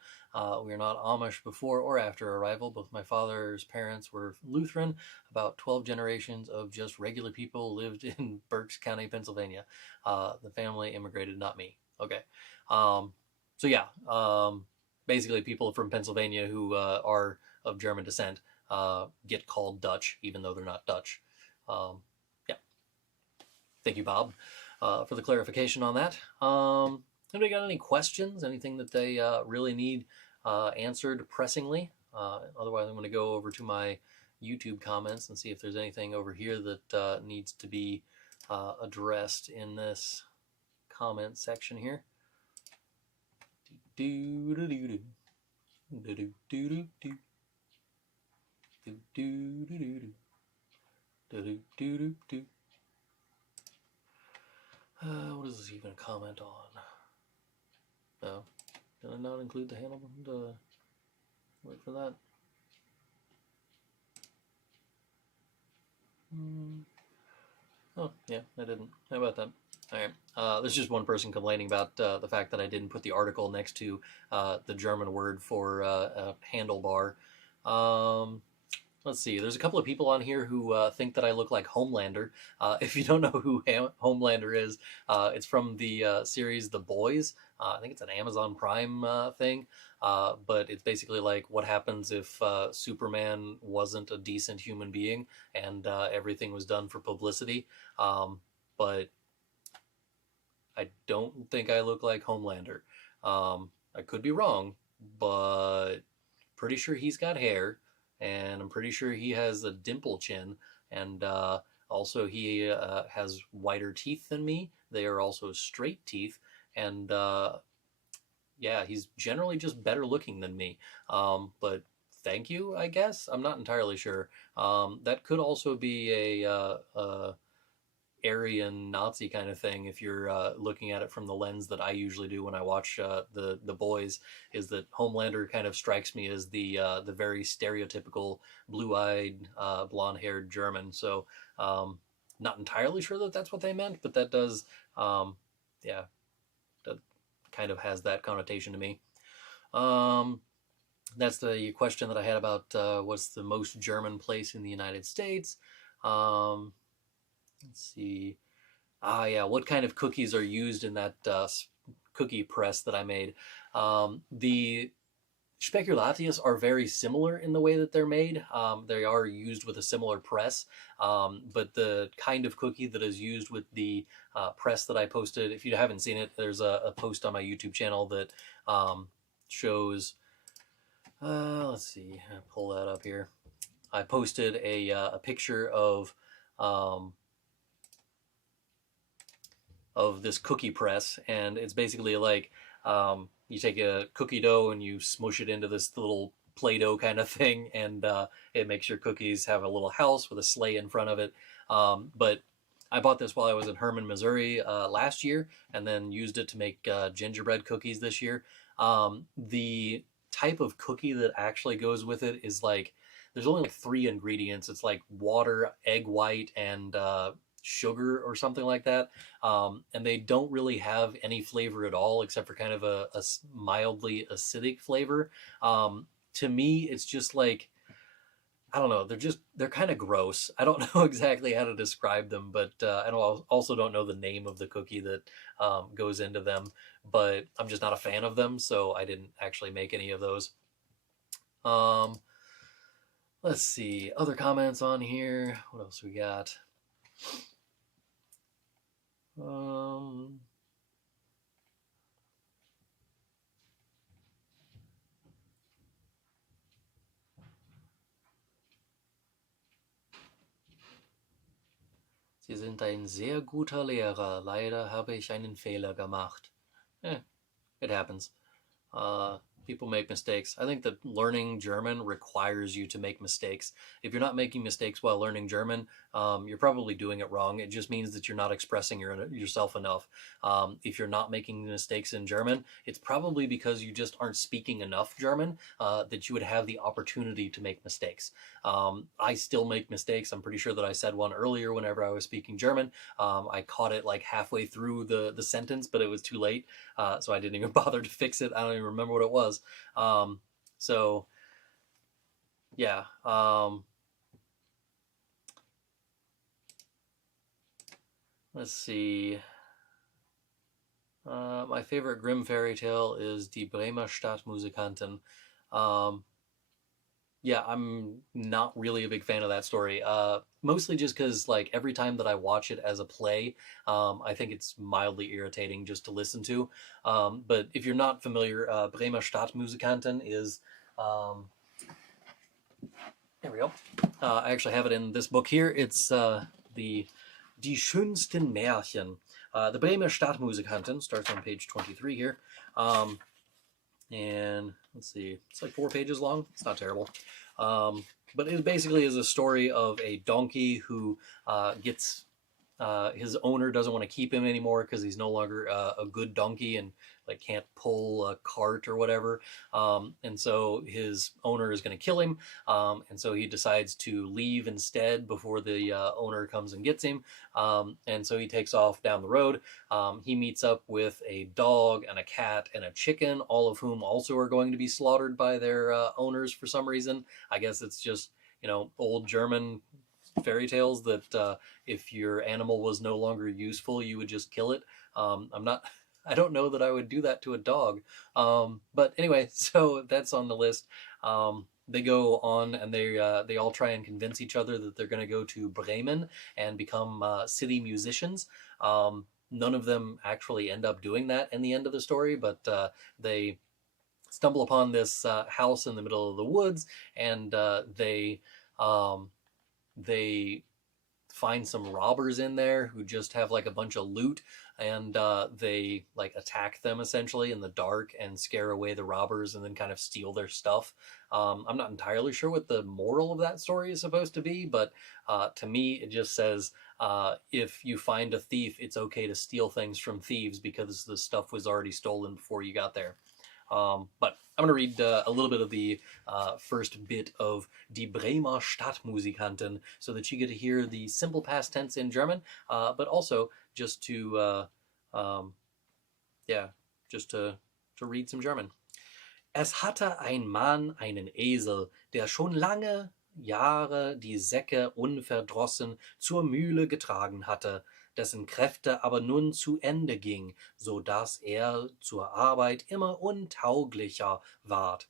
We are not Amish before or after arrival. Both my father's parents were Lutheran. About 12 generations of just regular people lived in Berks County, Pennsylvania. The family immigrated, not me. Okay. So yeah, basically people from Pennsylvania who are of German descent get called Dutch, even though they're not Dutch. Thank you, Bob, for the clarification on that. Anybody got any questions? Anything that they really need answered pressingly? Otherwise, I'm going to go over to my YouTube comments and see if there's anything over here that needs to be addressed in this comment section here. What is this even a comment on? No. Did I not include the handle? Wait for that. Oh, yeah, I didn't. How about that? All right. There's just one person complaining about the fact that I didn't put the article next to the German word for handlebar. Let's see. There's a couple of people on here who think that I look like Homelander. If you don't know who Homelander is, it's from the series The Boys. I think it's an Amazon Prime thing. But it's basically like what happens if Superman wasn't a decent human being and everything was done for publicity. But I don't think I look like Homelander. I could be wrong, but pretty sure he's got hair. And I'm pretty sure he has a dimple chin, and also he has whiter teeth than me. They are also straight teeth, and yeah, he's generally just better looking than me. But thank you, I guess. I'm not entirely sure. That could also be a Aryan Nazi kind of thing if you're looking at it from the lens that I usually do when I watch the Boys, is that Homelander kind of strikes me as the very stereotypical blue-eyed blonde-haired German. So not entirely sure that that's what they meant, but that does yeah, that kind of has that connotation to me. That's the question that I had about what's the most German place in the United States. Let's see. Yeah, what kind of cookies are used in that cookie press that I made? The Speculatius are very similar in the way that they're made. They are used with a similar press, but the kind of cookie that is used with the press that I posted, if you haven't seen it, there's a post on my YouTube channel that shows, let's see, I'll pull that up here. I posted a picture of this cookie press, and it's basically like you take a cookie dough and you smush it into this little Play-Doh kind of thing, and it makes your cookies have a little house with a sleigh in front of it. But I bought this while I was in Herman, Missouri last year, and then used it to make gingerbread cookies this year. The type of cookie that actually goes with it is like, there's only like 3 ingredients. It's like water, egg white, and sugar or something like that, and they don't really have any flavor at all except for kind of a mildly acidic flavor. To me, it's just like I don't know. They're kind of gross. I don't know exactly how to describe them, but I also don't know the name of the cookie that goes into them. But I'm just not a fan of them, so I didn't actually make any of those. Um, let's see other comments on here. What else we got? Um, Sie sind ein sehr guter Lehrer. Leider habe ich einen Fehler gemacht. It happens. Uh, People make mistakes. I think that learning German requires you to make mistakes. If you're not making mistakes while learning German, you're probably doing it wrong. It just means that you're not expressing yourself enough. If you're not making mistakes in German, it's probably because you just aren't speaking enough German that you would have the opportunity to make mistakes. I still make mistakes. I'm pretty sure that I said one earlier whenever I was speaking German. I caught it like halfway through the sentence, but it was too late. So I didn't even bother to fix it. I don't even remember what it was. So yeah. Let's see. My favorite Grimm fairy tale is Die Bremer Stadtmusikanten. Yeah, I'm not really a big fan of that story. Mostly just because, like, every time that I watch it as a play, I think it's mildly irritating just to listen to. But if you're not familiar, Bremer Stadtmusikanten is. There we go. I actually have it in this book here. It's the Die schönsten Märchen. The Bremer Stadtmusikanten starts on page 23 here. And let's see, it's like 4 pages long. It's not terrible. But it basically is a story of a donkey who gets his owner doesn't want to keep him anymore because he's no longer a good donkey and like can't pull a cart or whatever. And so his owner is going to kill him. And so he decides to leave instead before the owner comes and gets him. And so he takes off down the road. He meets up with a dog and a cat and a chicken, all of whom also are going to be slaughtered by their owners for some reason. I guess it's just, old German fairy tales that if your animal was no longer useful, you would just kill it. I don't know that I would do that to a dog. But anyway, so that's on the list. They go on and they all try and convince each other that they're going to go to Bremen and become city musicians. None of them actually end up doing that in the end of the story, but they stumble upon this house in the middle of the woods, and they find some robbers in there who just have like a bunch of loot, and they like attack them essentially in the dark and scare away the robbers and then kind of steal their stuff. I'm not entirely sure what the moral of that story is supposed to be, but to me it just says if you find a thief, it's okay to steal things from thieves because the stuff was already stolen before you got there. But I'm going to read a little bit of the first bit of Die Bremer Stadtmusikanten so that you get to hear the simple past tense in German, but also just to, just to read some German. Es hatte ein Mann einen Esel, der schon lange Jahre die Säcke unverdrossen zur Mühle getragen hatte, dessen Kräfte aber nun zu Ende ging, so dass er zur Arbeit immer untauglicher ward.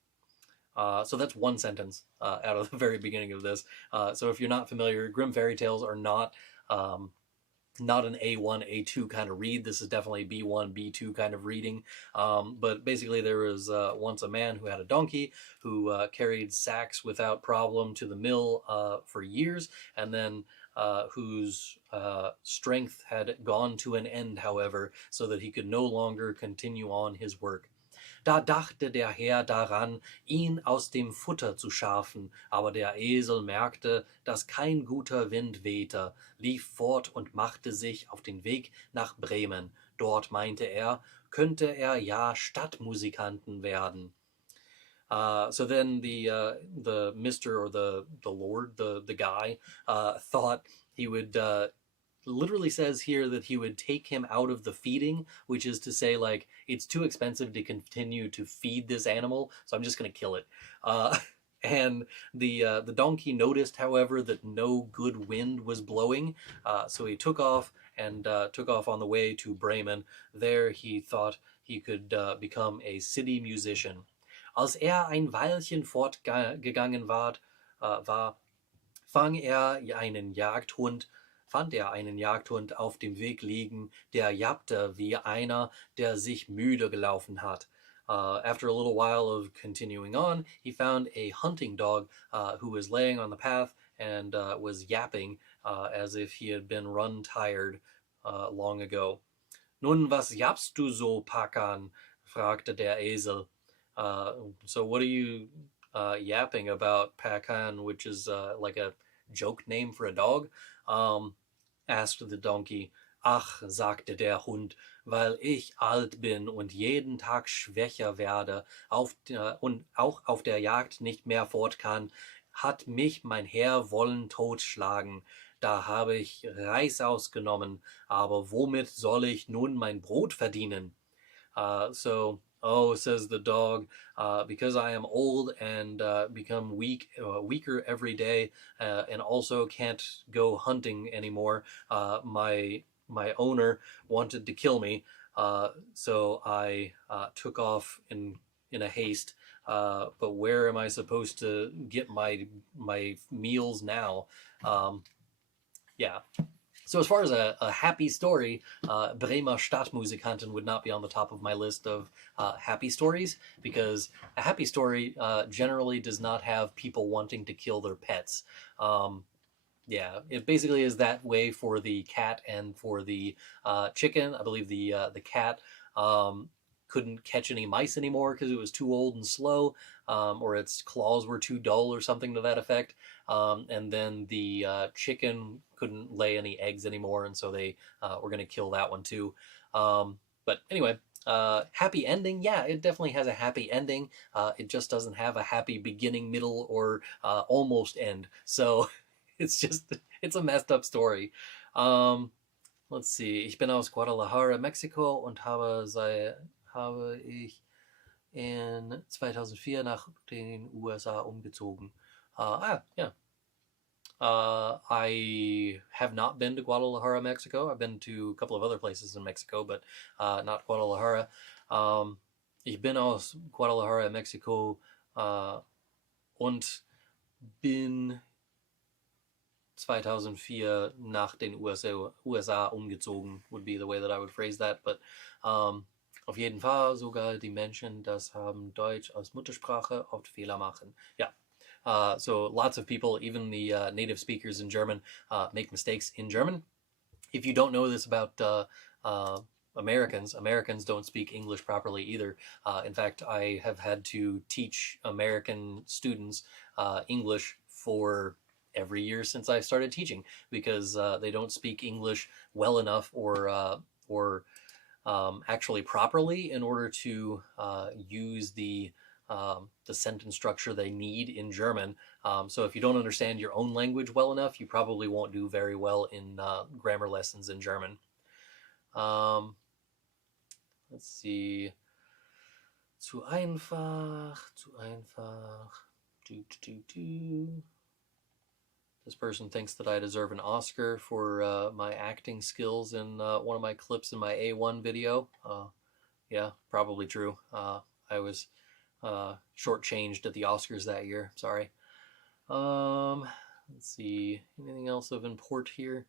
So that's one sentence out of the very beginning of this. So if you're not familiar, Grimm fairy tales are not an A1, A2 kind of read. This is definitely B1, B2 kind of reading. But basically there was once a man who had a donkey who carried sacks without problem to the mill for years, and then whose strength had gone to an end, however, so that he could no longer continue on his work. Da dachte der Herr daran, ihn aus dem Futter zu schaffen, aber der Esel merkte, dass kein guter Wind wehte, lief fort und machte sich auf den Weg nach Bremen. Dort, meinte er, könnte er ja Stadtmusikanten werden. So then the Mr. or the Lord, the guy, thought he would literally says here that he would take him out of the feeding, which is to say, like, it's too expensive to continue to feed this animal, so I'm just going to kill it. And the donkey noticed, however, that no good wind was blowing, so he took off and took off on the way to Bremen. There he thought he could become a city musician. Als ein Weilchen fortgegangen war, fand er einen Jagdhund, auf dem Weg liegen, der jappte wie einer, der sich müde gelaufen hat. After a little while of continuing on, he found a hunting dog who was laying on the path and was yapping as if he had been run tired long ago. Nun, was jappst du so, Pakan? Fragte der Esel. So what are you yapping about, Pakan, which is like a joke name for a dog? Asked the donkey. Ach, sagte der Hund, weil ich alt bin und jeden Tag schwächer werde und auch auf der Jagd nicht mehr fort kann, hat mich mein Herr wollen totschlagen. Da habe ich Reis genommen, aber womit soll ich nun mein Brot verdienen? Oh, says the dog, because I am old and become weaker every day, and also can't go hunting anymore, my owner wanted to kill me, so I took off in a haste. But where am I supposed to get my meals now? Yeah. So as far as a happy story, Bremer Stadtmusikanten would not be on the top of my list of happy stories, because a happy story generally does not have people wanting to kill their pets. Yeah, it basically is that way for the cat and for the chicken. I believe the cat couldn't catch any mice anymore because it was too old and slow, or its claws were too dull or something to that effect. And then the chicken couldn't lay any eggs anymore, and so they were going to kill that one too. But anyway, happy ending. Yeah, it definitely has a happy ending. It just doesn't have a happy beginning, middle, or almost end. So it's a messed up story. Let's see. Ich bin aus Guadalajara, Mexiko, und habe ich in 2004 nach den USA umgezogen. Yeah. I have not been to Guadalajara, Mexico. I've been to a couple of other places in Mexico, but not Guadalajara. Ich bin aus Guadalajara, Mexiko, und bin 2004 nach den USA umgezogen, would be the way that I would phrase that. But auf jeden Fall, sogar die Menschen, das haben Deutsch als Muttersprache, oft Fehler machen. Yeah. So lots of people, even the native speakers in German, make mistakes in German. If you don't know this about Americans don't speak English properly either. In fact, I have had to teach American students English for every year since I started teaching, because they don't speak English well enough or actually properly in order to use the sentence structure they need in German. So if you don't understand your own language well enough, you probably won't do very well in grammar lessons in German. Let's see. Zu einfach. This person thinks that I deserve an Oscar for my acting skills in one of my clips in my A1 video. Yeah, probably true. I was shortchanged at the Oscars that year. Sorry. Let's see. Anything else of import here?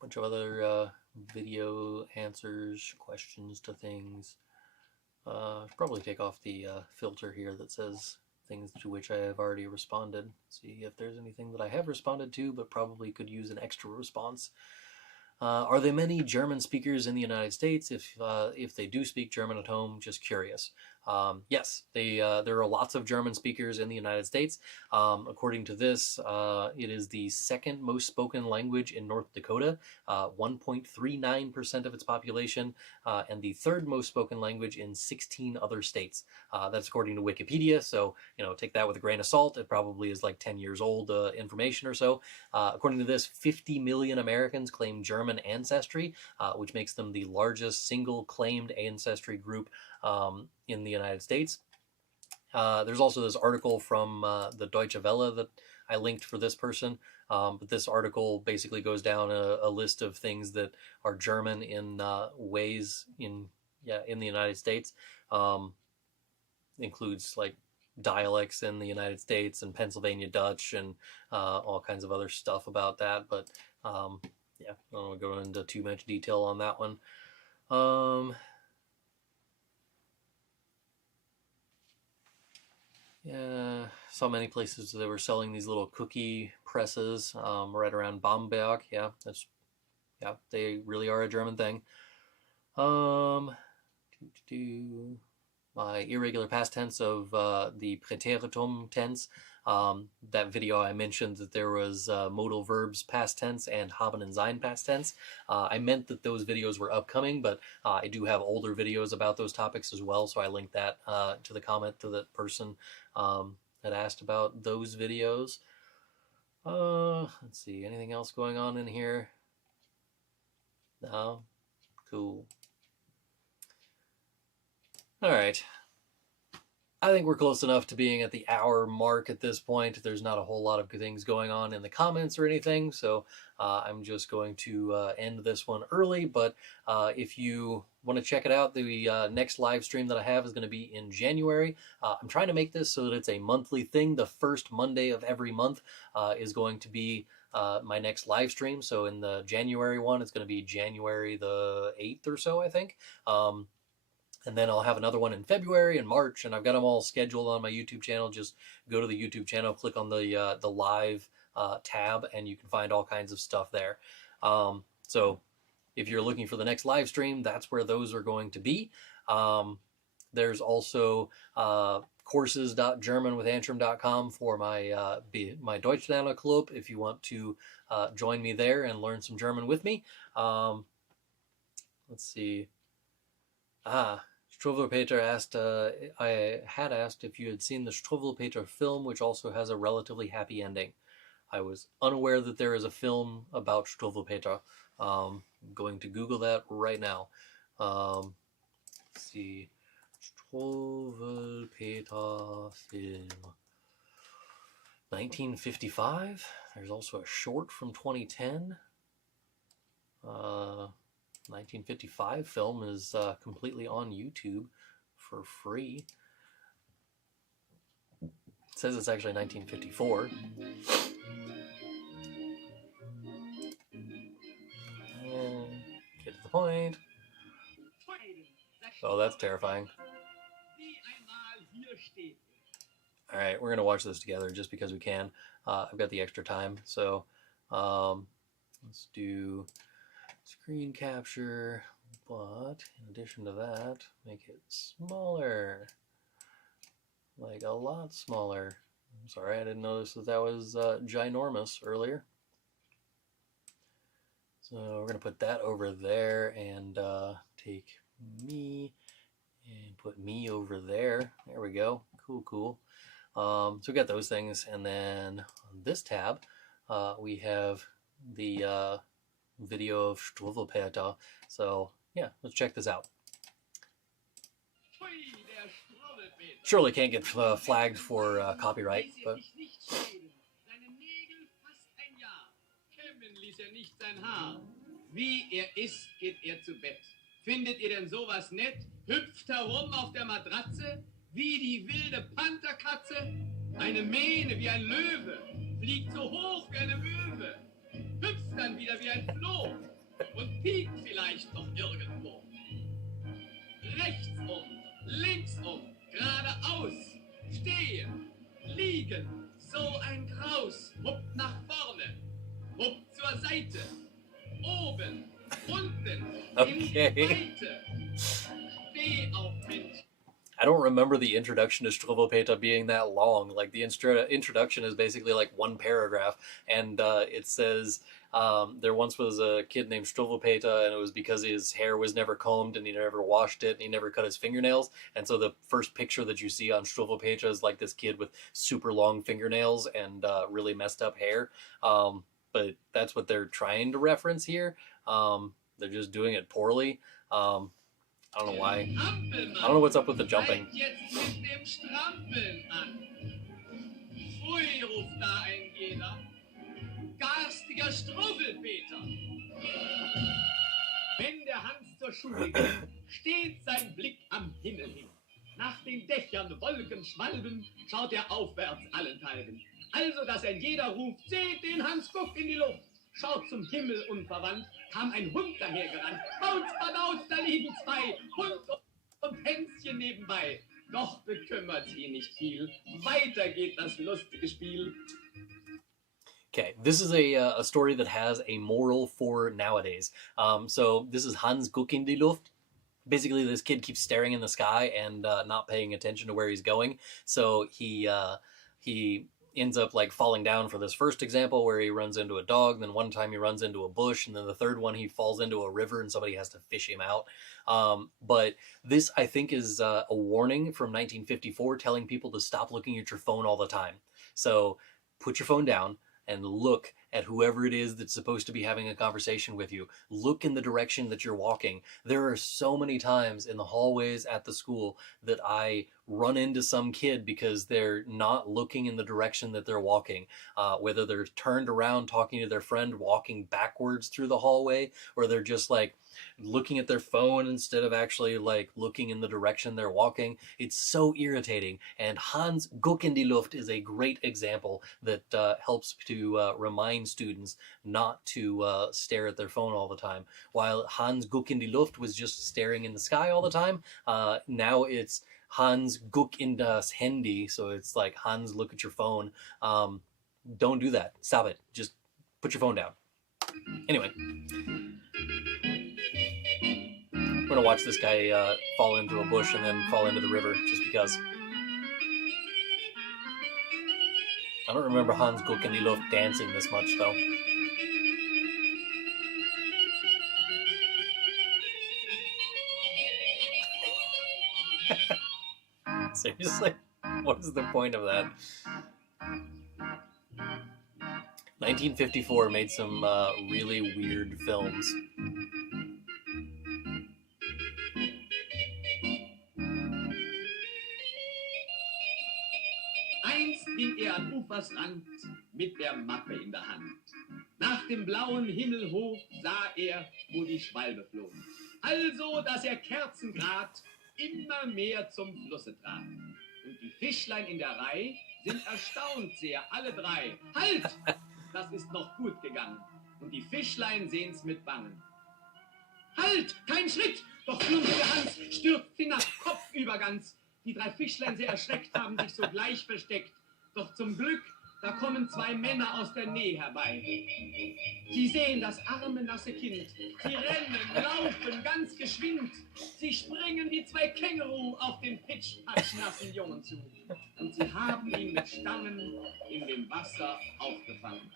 Bunch of other video answers, questions to things. Probably take off the filter here that says things to which I have already responded. See if there's anything that I have responded to but probably could use an extra response. Are there many German speakers in the United States? If they do speak German at home, just curious. Yes, there are lots of German speakers in the United States. According to this, it is the second most spoken language in North Dakota, 1.39% of its population, and the third most spoken language in 16 other states. That's according to Wikipedia, so take that with a grain of salt. It probably is like 10 years old information or so. According to this, 50 million Americans claim German ancestry, which makes them the largest single claimed ancestry group in the United States. There's also this article from the Deutsche Welle that I linked for this person. But this article basically goes down a list of things that are German in ways in the United States. Includes like dialects in the United States and Pennsylvania Dutch and all kinds of other stuff about that. But yeah, I don't want to go into too much detail on that one. Yeah, saw many places they were selling these little cookie presses right around Bamberg. Yeah, they really are a German thing. My irregular past tense of the Präteritum tense. That video I mentioned that there was modal verbs past tense and haben and sein past tense. I meant that those videos were upcoming, but I do have older videos about those topics as well, so I linked that to the comment to the person that asked about those videos. Let's see, anything else going on in here? No? Cool. All right. I think we're close enough to being at the hour mark at this point. There's not a whole lot of good things going on in the comments or anything, so I'm just going to end this one early. But if you want to check it out, the next live stream that I have is going to be in January. I'm trying to make this so that it's a monthly thing. The first Monday of every month is going to be my next live stream. So in the January one, it's going to be January the 8th or so, I think. And then I'll have another one in February and March, and I've got them all scheduled on my YouTube channel. Just go to the YouTube channel, click on the live tab, and you can find all kinds of stuff there. So if you're looking for the next live stream, that's where those are going to be. There's also courses.germanwithantrim.com for my my Deutschlerner Club if you want to join me there and learn some German with me. Let's see. Struwwelpeter asked, I had asked if you had seen the Struwwelpeter film, which also has a relatively happy ending. I was unaware that there is a film about Struwwelpeter. I'm going to Google that right now. Let's see. Struwwelpeter film. 1955. There's also a short from 2010. 1955 film is completely on YouTube for free. It says it's actually 1954. Get to the point. Oh, that's terrifying. All right, we're going to watch this together just because we can. I've got the extra time, so let's do screen capture, but in addition to that, make it smaller, like a lot smaller. I'm sorry, I didn't notice that was ginormous earlier. So we're going to put that over there and take me and put me over there. There we go. Cool, cool. So we got those things, and then on this tab, we have the video of Struwwelpeter. So yeah, let's check this out. Surely can't get flagged for copyright, but Wie isst, geht zu Bett. Findet ihr denn sowas nett? Hüpft herum auf der Matratze, wie die wilde Pantherkatze. Eine Mähne wie ein Löwe, fliegt so hoch wie eine Möwe. Hüpft dann wieder wie ein Floh und piekt vielleicht noch irgendwo. Rechts links geradeaus, stehen, liegen, so ein Graus. Huppt nach vorne, huppt zur Seite. Oben, unten, okay. in die Weite. Steh auf Mensch. I don't remember the introduction to Struwwelpeter being that long. Like the introduction is basically like one paragraph, and it says there once was a kid named Struwwelpeter, and it was because his hair was never combed and he never washed it and he never cut his fingernails. And so the first picture that you see on Struwwelpeter is like this kid with super long fingernails and really messed up hair. But that's what they're trying to reference here. They're just doing it poorly. I don't know why. Ampelmann I don't know what's up with the jumping. fängt jetzt mit dem Strampeln an. Pfui, ruft da ein jeder. Garstiger Struwwelpeter. Wenn der Hans zur Schule geht, steht sein Blick am Himmel hin. Nach den Dächern, Wolken, Schwalben schaut er aufwärts allenthalben. Also, dass ein jeder ruft, seht den Hans, guck in die Luft. Schaut zum Himmel unverwandt, kam ein Hund dahergerannt. Bauz, badauz, da liegen zwei, Hund und Hänschen nebenbei. Doch bekümmert ihn nicht viel, weiter geht das lustige Spiel. Okay, this is a story that has a moral for nowadays. So this is Hans Guck in die Luft. Basically, this kid keeps staring in the sky and not paying attention to where he's going. So he ends up like falling down for this first example where he runs into a dog. Then one time he runs into a bush, and then the third one he falls into a river and somebody has to fish him out. But this, I think, is a warning from 1954 telling people to stop looking at your phone all the time. So put your phone down and look at whoever it is that's supposed to be having a conversation with you. Look in the direction that you're walking. There are so many times in the hallways at the school that I run into some kid because they're not looking in the direction that they're walking, whether they're turned around talking to their friend walking backwards through the hallway, or they're just like looking at their phone instead of actually like looking in the direction they're walking. It's so irritating. And Hans Guck in die Luft is a great example that helps to remind students not to stare at their phone all the time. While Hans Guck in die Luft was just staring in the sky all the time, now it's Hans guck in das Handy. So it's like, Hans, look at your phone. Don't do that. Stop it. Just put your phone down. Anyway. I'm going to watch this guy fall into a bush and then fall into the river just because. I don't remember Hans Guck in die Luft dancing this much, though. Seriously? What is the point of that? 1954 made some really weird films. Einst ging an Ufers Rand mit der Mappe in der Hand. Nach dem blauen Himmel hoch sah wo die Schwalbe flog. Also, dass kerzengrad immer mehr zum Flusse trat. Und die Fischlein in der Reih sind erstaunt sehr, alle drei. Halt! Das ist noch gut gegangen. Und die Fischlein sehen's mit Bangen. Halt! Kein Schritt! Doch plumpste Hans stürzt hinab, kopfüber ganz. Die drei Fischlein sehr erschreckt haben sich sogleich versteckt. Doch zum Glück, da kommen zwei Männer aus der Nähe herbei. Sie sehen das arme, nasse Kind. Sie rennen, laufen ganz geschwind. Sie springen wie zwei Känguru auf den pitsch-patsch-nassen Jungen zu. Und sie haben ihn mit Stangen in dem Wasser aufgefangen.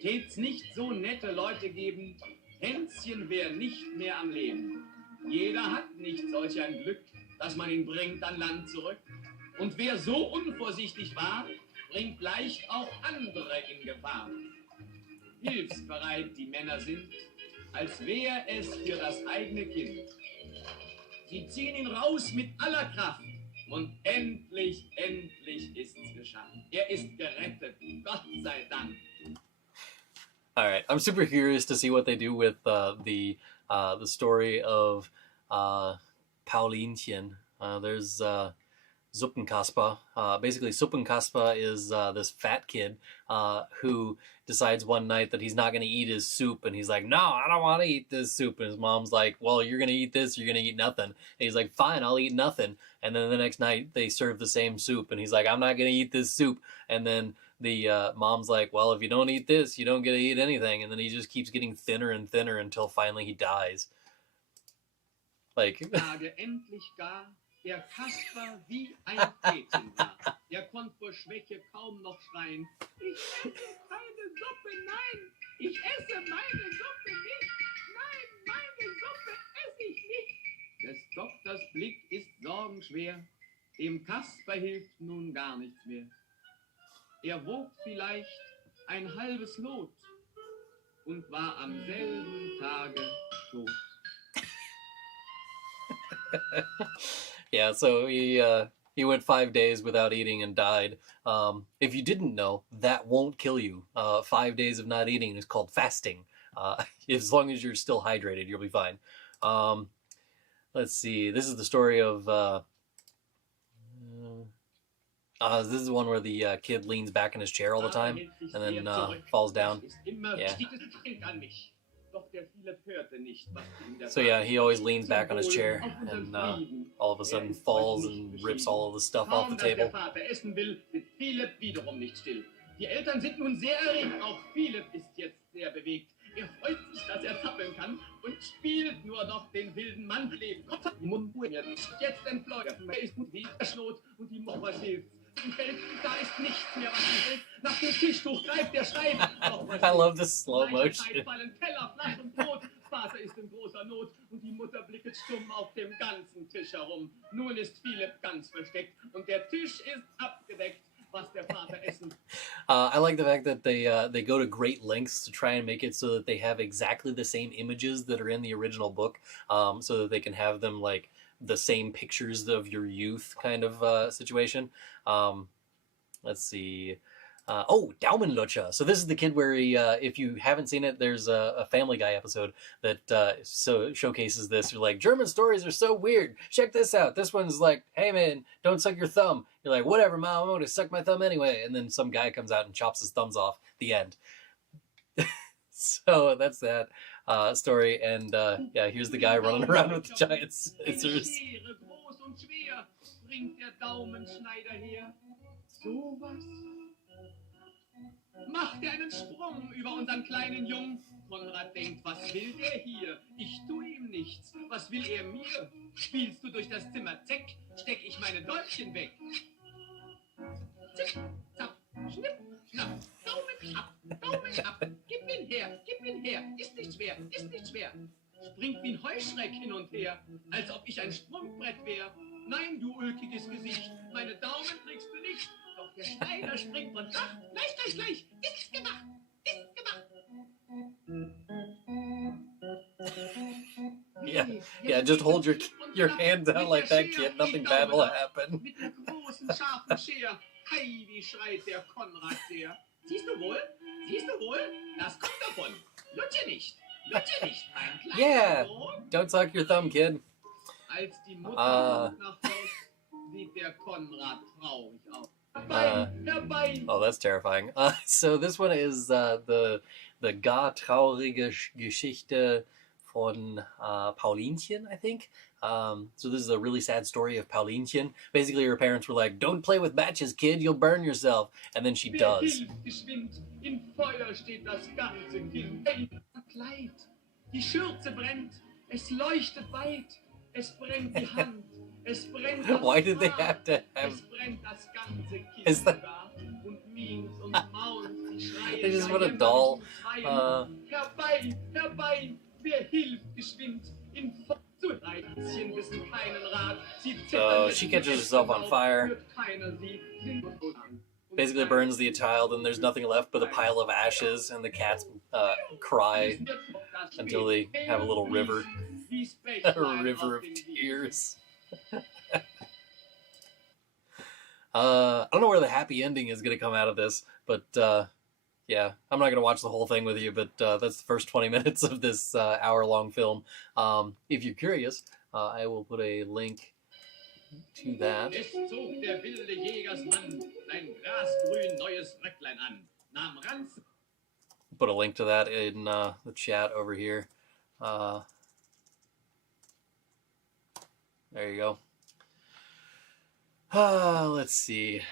Tät's nicht so nette Leute geben, Hänschen wär nicht mehr am Leben. Jeder hat nicht solch ein Glück, dass man ihn bringt an Land zurück. Und wer so unvorsichtig war, bringt leicht auch andere in Gefahr. Hilfsbereit die Männer sind, als wär es für das eigene Kind. Sie ziehen ihn raus mit aller Kraft und endlich ist's geschafft. Er ist gerettet, Gott sei Dank. All right, I'm super curious to see what they do with the story of Paulinchen. There's Suppenkasper. Basically, Suppenkasper is this fat kid who decides one night that he's not going to eat his soup, and he's like, no, I don't want to eat this soup. And his mom's like, well, you're going to eat this, you're going to eat nothing. And he's like, fine, I'll eat nothing. And then the next night, they serve the same soup, and he's like, I'm not going to eat this soup. And then the mom's like, well, if you don't eat this, you don't get to eat anything. And then he just keeps getting thinner and thinner until finally he dies. Like... endlich gar der Kasper wie ein Mädchen war. Der konnt vor Schwäche kaum noch schreien. Ich esse keine Suppe, nein! Ich esse meine Suppe nicht! Nein, meine Suppe esse ich nicht! Des Doktors Blick ist sorgenschwer. Dem Kasper hilft nun gar nichts mehr. Er wog vielleicht ein halbes Lot und war am selben Tage tot. Yeah, so he went 5 days without eating and died. If you didn't know, that won't kill you. 5 days of not eating is called fasting. As long as you're still hydrated, you'll be fine. Let's see. This is the story of. This is the one where the kid leans back in his chair all the time and then falls down. Yeah. So yeah, he always leans back on his chair and all of a sudden falls and rips all of the stuff off the table. Die Eltern sind nun sehr erregt, auch Philipp ist jetzt sehr bewegt. Er freut sich, dass er zappeln kann und spielt nur noch den wilden Mann leben. Jetzt entfleucht. Er ist gut wie der Schnot und die Mauer hilft. Im Feld, da ist nichts mehr, was ihn hält. Nach dem Tischtuch greift der Schrei. I love this slow motion. Fallen Teller, Fleisch und Brot. Vater ist in großer Not und die Mutter blicket stumm auf dem ganzen Tisch herum. Nun ist Philipp ganz versteckt und der Tisch ist abgedeckt. I like the fact that they go to great lengths to try and make it so that they have exactly the same images that are in the original book, so that they can have them like the same pictures of your youth kind of situation. Let's see. Daumenlutscher. So this is the kid where he, if you haven't seen it, there's a Family Guy episode that so showcases this. You're like, German stories are so weird. Check this out. This one's like, hey man, don't suck your thumb. You're like, whatever, mom, I'm going to suck my thumb anyway. And then some guy comes out and chops his thumbs off. The end. So that's that story. And yeah, here's the guy running around with the giant scissors. Macht er einen Sprung über unseren kleinen Jungen? Konrad denkt, was will der hier? Ich tue ihm nichts. Was will er mir? Spielst du durch das Zimmer Zeck, steck ich meine Däumchen weg. Zick, zack, schnipp, schnapp, Daumen ab, Daumen ab. Gib ihn her, ist nicht schwer, ist nicht schwer. Springt wie ein Heuschreck hin und her, als ob ich ein Sprungbrett wär. Nein, du ulkiges Gesicht, meine Daumen kriegst du nicht. Doch der Schneider springt von Dach. Gleich. Ist's gemacht. Yeah, just hold your hands out like that, kid. Nothing bad will happen. Mit der großen, scharfen Schere. Hei, wie schreit der Konrad sehr. Siehst du wohl? Das kommt davon. Lutsche nicht, mein kleiner Yeah, Sohn. don't suck your thumb, kid. Als die Mutter nach Haus sieht der Konrad traurig aus. Oh, that's terrifying. So this one is the gar traurige Geschichte von Paulinchen, I think. So this is a really sad story of Paulinchen. Basically, her parents were like, "Don't play with matches, kid. You'll burn yourself." And then she does. In Feuer steht das ganze Kind. Kleid, die Schürze brennt, es leuchtet weit, es brennt die Hand. Why did they have to have? Is that? They just want a doll. So she catches herself on fire. Basically burns the child, and there's nothing left but a pile of ashes, and the cats cry until they have a little river, a river of tears. I don't know where the happy ending is going to come out of this, but yeah, I'm not going to watch the whole thing with you, but that's the first 20 minutes of this hour-long film. If you're curious, I will put a link to that. Put a link to that in the chat over here. There you go. Let's see.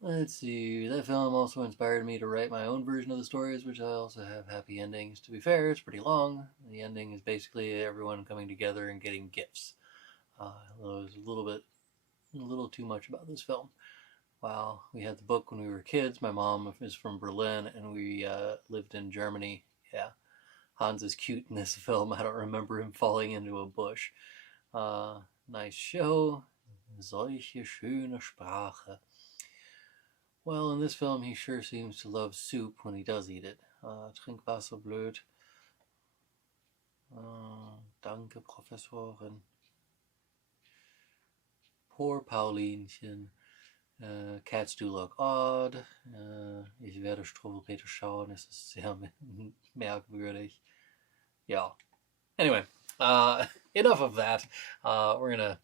Let's see. That film also inspired me to write my own version of the stories, which I also have happy endings. To be fair, it's pretty long. The ending is basically everyone coming together and getting gifts. It was a little too much about this film. Wow, we had the book when we were kids. My mom is from Berlin, and we lived in Germany. Yeah, Hans is cute in this film. I don't remember him falling into a bush. Nice show. Solche schöne Sprache. Well, in this film, he sure seems to love soup when he does eat it. Trinkwasser blöd. Danke, Professorin. Poor Paulinchen. Cats do look odd. Ich werde Struwwelpeter schauen. Es ist sehr merkwürdig. Yeah. Anyway, enough of that. We're gonna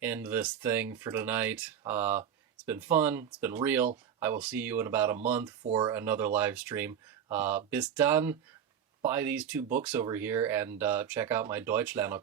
end this thing for tonight. It's been fun. It's been real. I will see you in about a month for another live stream. Bis dann. Buy these 2 books over here and check out my Deutschlerner Club.